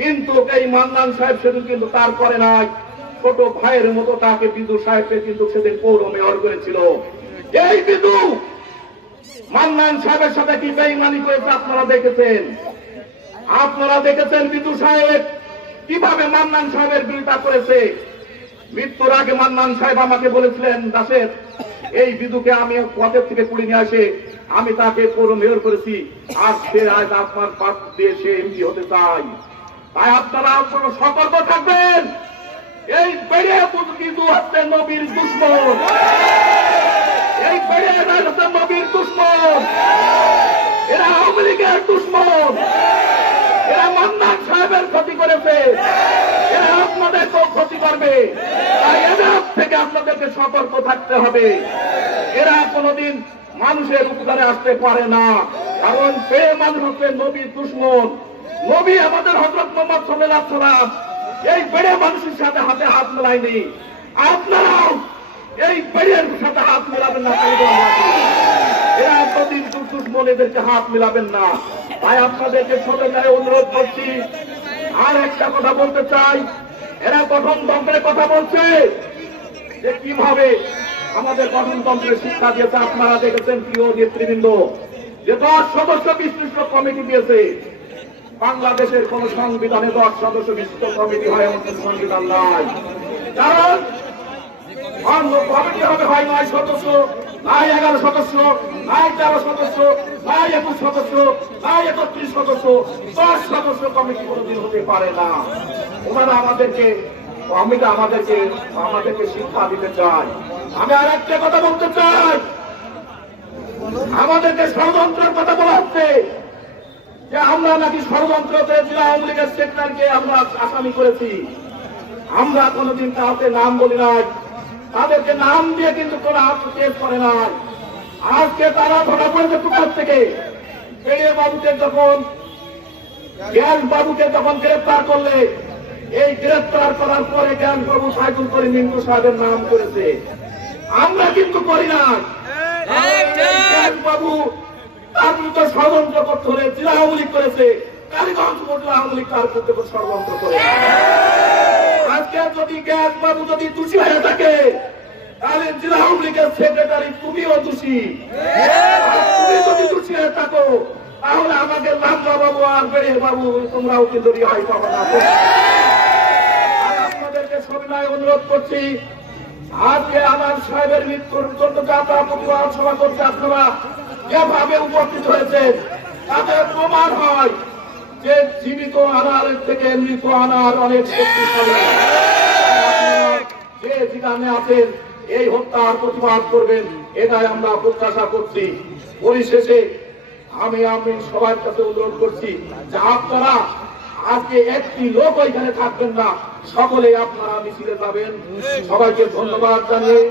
কিন্তু এই মান্নান সাহেব সেদিন কিন্তু তার করে নাই, ছোট ভাইয়ের মতো তাকে বিদু সাহেবকে কিন্তু সেদিন পৌর মেয়র করেছিল। এই বিদু মান্নান সাহেবের সাথে কি বেঈমানি করেছে আপনারা দেখেছেন? আপনারা দেখেছেন বিদু সাহেব কিভাবে মান্নান সাহেবের বিরোধিতা করেছে। মৃত্যুর আগে মান্নান সাহেব আমাকে বলেছিলেন, দাসের এই বিদুকে আমি পথের থেকে কুড়ি নিয়ে আসে আমি তাকে পৌর মেয়র করেছি, আর সে আজ আপনার পাশ দিয়ে সে এমপি হতে চাই। তাই আপনারা সতর্ক থাকবেন। এই বেড়ে বিদু হচ্ছে নবীর দুশ্মন, এই বেড়ে হচ্ছে নবীর দুশ্মন, এরা আওয়ামী লীগের দুশ্মন, এরা মান্নান সাহেবের ক্ষতি করেছে, এরা আপনাদেরকেও ক্ষতি করবে। তাই এদের থেকে আপনাদেরকে সতর্ক থাকতে হবে। এরা কোনদিন মানুষের উপকারে আসতে পারে না, কারণ সে মানুষ হচ্ছে নবীর দুশ্মন। নবী আমাদের হযরত মুহাম্মদ সাল্লাল্লাহু আলাইহি ওয়াসাল্লাম এই বেড়ে মানুষের সাথে হাতে হাত মেলায়নি। আপনারাও এই বেড়ের সাথে হাত মেলাবেন না। এরা এতদিন দুশ্মন, এদেরকে হাত মেলাবেন না। তাই আপনাদেরকে সবাই অনুরোধ করছি। আর একটা কথা বলতে চাই, এরা গঠনতন্ত্রের কথা বলছে যে কিভাবে আমাদের গঠনতন্ত্রের শিক্ষা দিয়েছে। আপনারা দেখেছেন প্রিয় নেতৃবৃন্দ যে 10 সদস্য বিশিষ্ট কমিটি দিয়েছে। বাংলাদেশের কোন সংবিধানে 10 সদস্য বিশিষ্ট কমিটি হয় এমন কোন সংবিধান নাই। কারণ কমিটি হবে হয় 9 সদস্য, নাই 11 সদস্য, নাই 13 সদস্য, নাই 21 সদস্য, নাই 31 সদস্য, 10 সদস্য কমিটি কোনদিন হতে পারে না। ওনারা আমাদেরকে শিক্ষা দিতে চায়। আমি আর একটা কথা বলতে চাই, আমাদেরকে ষড়যন্ত্রের কথা বলা হচ্ছে যে আমরা নাকি ষড়যন্ত্রতে জেলা আওয়ামী লীগের সেক্রেটারিকে আমরা আসামি করেছি। আমরা কোনদিন কাউকে নাম বলি নাই, তাদেরকে নাম দিয়ে কিন্তু কোনো কেস করে নাই। আজকে তারা ধরা পড়েছে কোথার থেকে? বেড়ে বাবুকে যখন জ্ঞান বাবুকে যখন গ্রেফতার করলে, এই গ্রেফতার করার পরে জ্ঞান বাবু সাইকুল করে মিন্টু সাহেবের নাম করেছে। আমরা কিন্তু করি না। জ্ঞান বাবু তার বিরুদ্ধে ষড়যন্ত্র করতে হলে জেলা আওয়ামী লীগ করেছে, কালীগঞ্জ উপজেলা আওয়ামী লীগ তার বিরুদ্ধে ষড়যন্ত্র করে। আজকে যদি জ্ঞান বাবু যদি দোষী হয়ে থাকে, তাহলে জেলা আওয়ামী লীগের সেক্রেটারি তুমিও দোষী। তুমি যদি দোষী হয়ে থাকো, তাহলে আমাদের লামা বাবু আর বেড়ে বাবু তোমরাও কিন্তু রেহাই পাবে না। আপনাদেরকে সবিনয় অনুরোধ করছি, আজকে আমার সাহেবের মৃত্যুর জন্য যাত্রা প্রতিবাদ সভা করতে আপনারা যেভাবে উপস্থিত হয়েছেন, তাতে প্রমাণ হয় যে জীবিত আনারের থেকে মৃত আনার অনেক শক্তিশালী। যে যেখানে আছেন এই হত্যার প্রতিবাদ করবেন, এটাই আমরা প্রত্যাশা করছি। পরিশেষে আমি সবার কাছে অনুরোধ করছি যে আপনারা আজকে একটি লোক ওইখানে থাকবেন না, সকলে আপনারা মিছিলে যাবেন। সবাইকে ধন্যবাদ জানিয়ে